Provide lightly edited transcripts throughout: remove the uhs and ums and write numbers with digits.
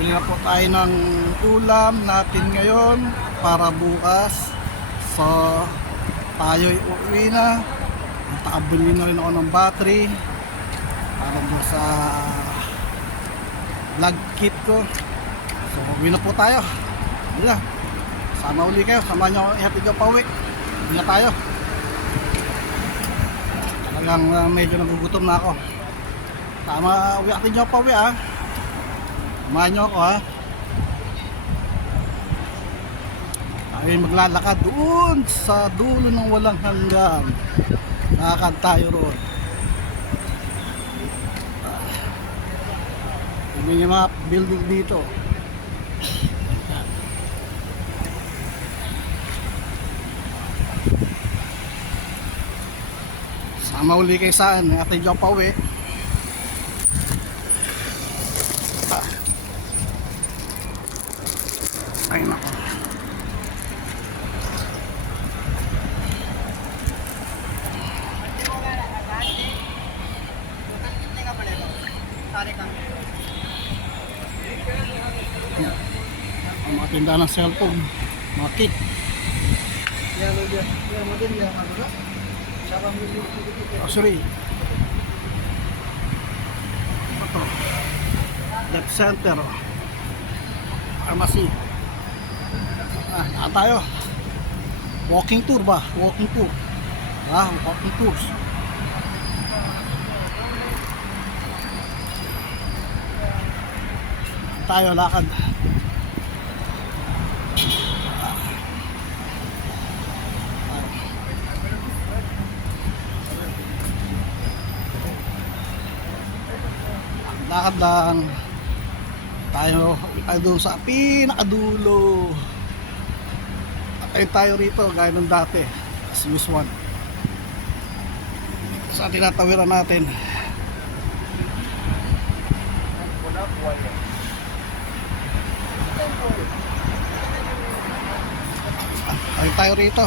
Bili na po tayo ng ulam natin ngayon para bukas. So tayo'y uuwi na. Nakabili na rin ako ng battery para mo sa vlog kit ko. So uuwi na po tayo. Bili na. Sama uli kayo. Sama nyo ihatid ka pa uwi. Bili na tayo. Talagang medyo nagugutom na ako. Tama, uwi atin nyo pa uwi ah. Samahan nyo ako ha. Ay maglalakad doon sa dulo ng walang hanggan. Nakakad tayo roon. Tingnan yung mga building dito. Sama uli kayo saan. Atin nyo pa uwi. Ay nako. Ang mga tinda ng cellphone, mga kit. Grocery. Ito. Left center. Pharmacy. Tayo. Walking tour ba? Walking tour. Walking tours. Tayo lakad. Lakad lang. Tayo doon sa pinakadulo. Tayo rito gaya ng dati as usual sa tinatawiran natin. Tayo rito.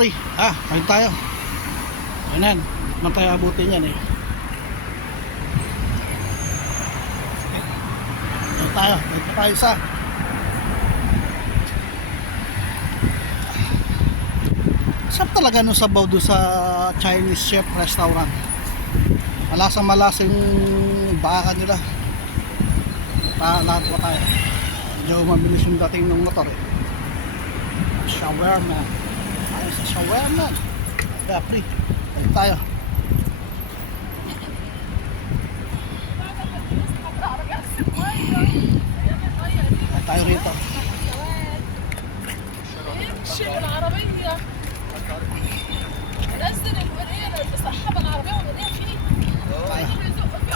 Free. Kain tayo. Ayan. Man tayo abutin yan eh. Kain tayo. Kain tayo isa. Sarap talaga nung sabaw doon sa Chinese chef restaurant. Malasang-malasang baka nila. Lahat pa tayo. Medyo mabilis yung dating ng motor eh. Shawarma. Ayos sa shawarma. Free. Ayun tayo. Ayun tayo rito. الشيء بالعربية نزل الورية بصحبها العربية والورية فيه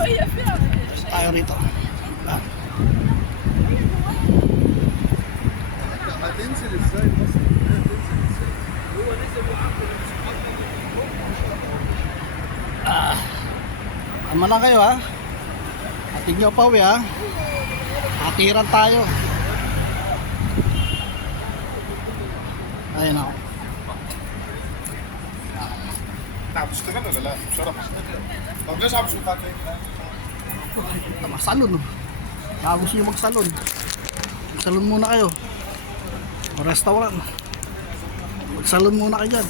هي فيها Tayo rito. هتنزل ازاي بس هتنزل ازاي هو نزل وعقل Tama lang kayo ha. Atin nyo pa uwi ha. Hatiran tayo. Ayun ako. تعب تشتغل ولا لا؟ بصراحة طب ليش عم تشوفها هيك؟ Magsalon. Kaya gusto nyo magsalon. Magsalon muna kayo. Restaurant. Magsalon muna kayo dyan.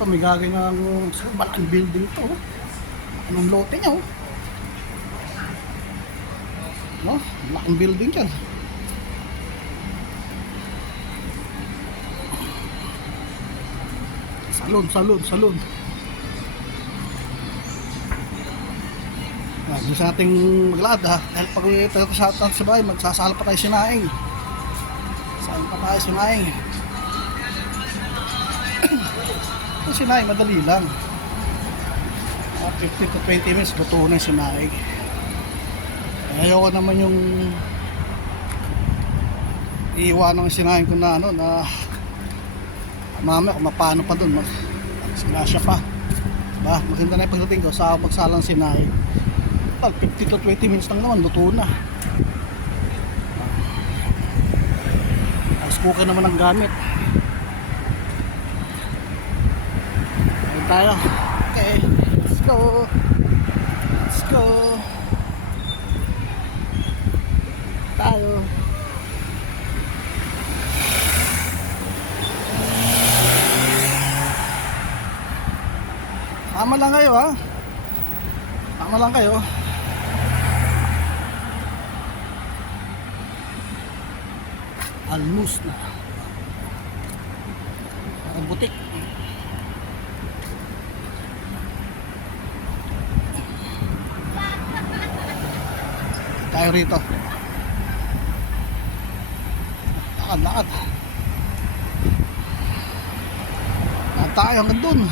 May gagawin ng malaking building ito. Anong lote niya oh. No? Malaking building yan. Salon. Gusto nating maglakad ha. Dahil pag tayo sa bahay, magsasala pa tayo sinaing. Sinaing, madali lang. 15 to 20 minutes, luto na yung sinaing. Ayoko naman yung iiwanan ng sinaing ko na mamaya kung mapano pa dun, sinasya pa. Maganda na yung pagdating ko sa Pagsalang Sinay. 50 to 20 minutes lang naman, luto na. Rice cooker naman ang gamit. Ayun tayo. Okay, let's go. Let's go. Tayo. Tama lang kayo ha. Tama lang kayo. Almus na. Parang butik. Tayo rito. Lakad. Lakad tayo hanggang dun.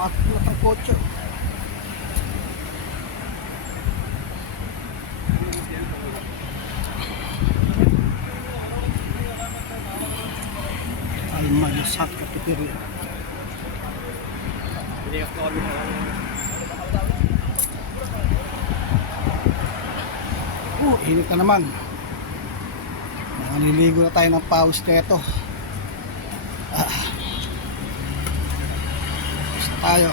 Patulot ang kotse. Almayos Hot Cafeteria. Init na naman. Naliligo na tayo ng pawis nito. Isa tayo.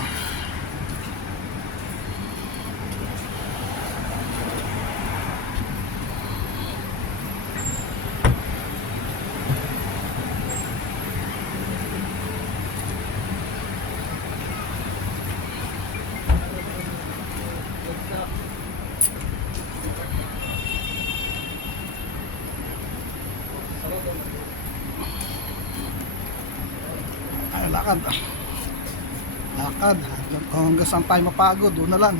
Ay, lakad. Lakad. Hanggang saan tayo mapagod, doon na lang.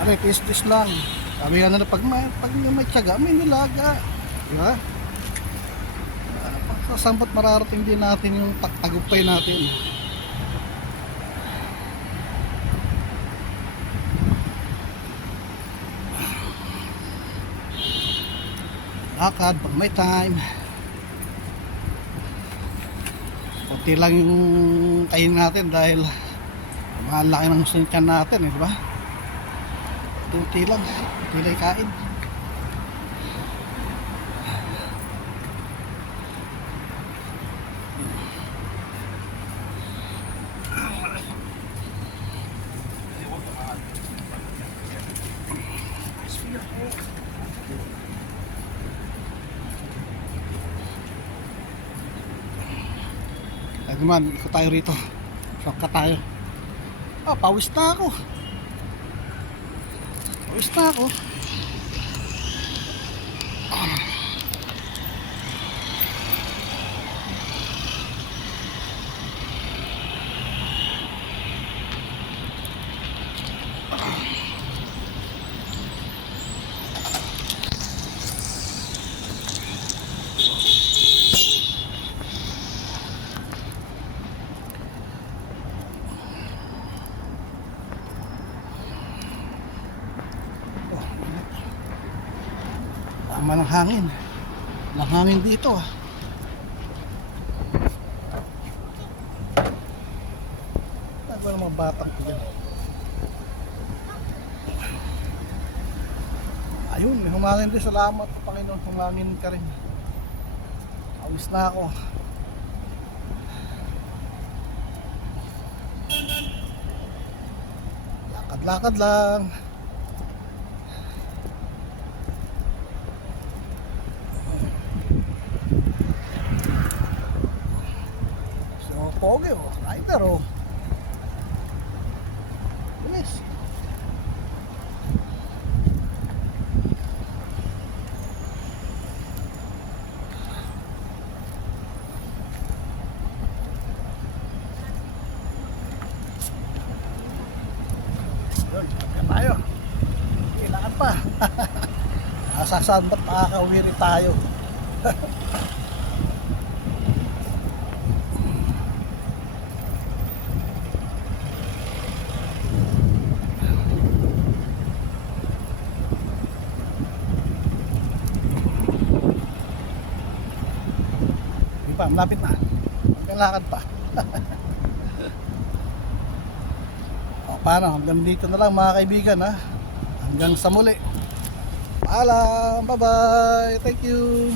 Aray, tis lang. Sabi nga na pag may tiyaga, may nilaga. Diba? Pagkasampot mararating din natin yung tagumpay natin. Lakad pag may time. Kunti lang yung kain natin dahil mahal laki ng gusto yung tiyan natin, di ba? Kunti lang kain. Kaya naman, ikot tayo rito. Shortcut tayo. Pawis na ako. Tama ng hangin. Walang hangin dito ah. Tago ng mga batang ko dyan. Ayun, may humangin din. Salamat po Panginoon. Humangin ka rin. Awis na ako. Lakad-lakad lang. Pogi oh, rider oh. Bilis. Yun, tayo. Kailangan pa. Saan ba't makakauwi rin tayo? Di pa, malapit na. Magkalakad pa. O, paano? Hanggang dito na lang mga kaibigan ha. Hanggang sa muli. Paalam. Bye bye. Thank you.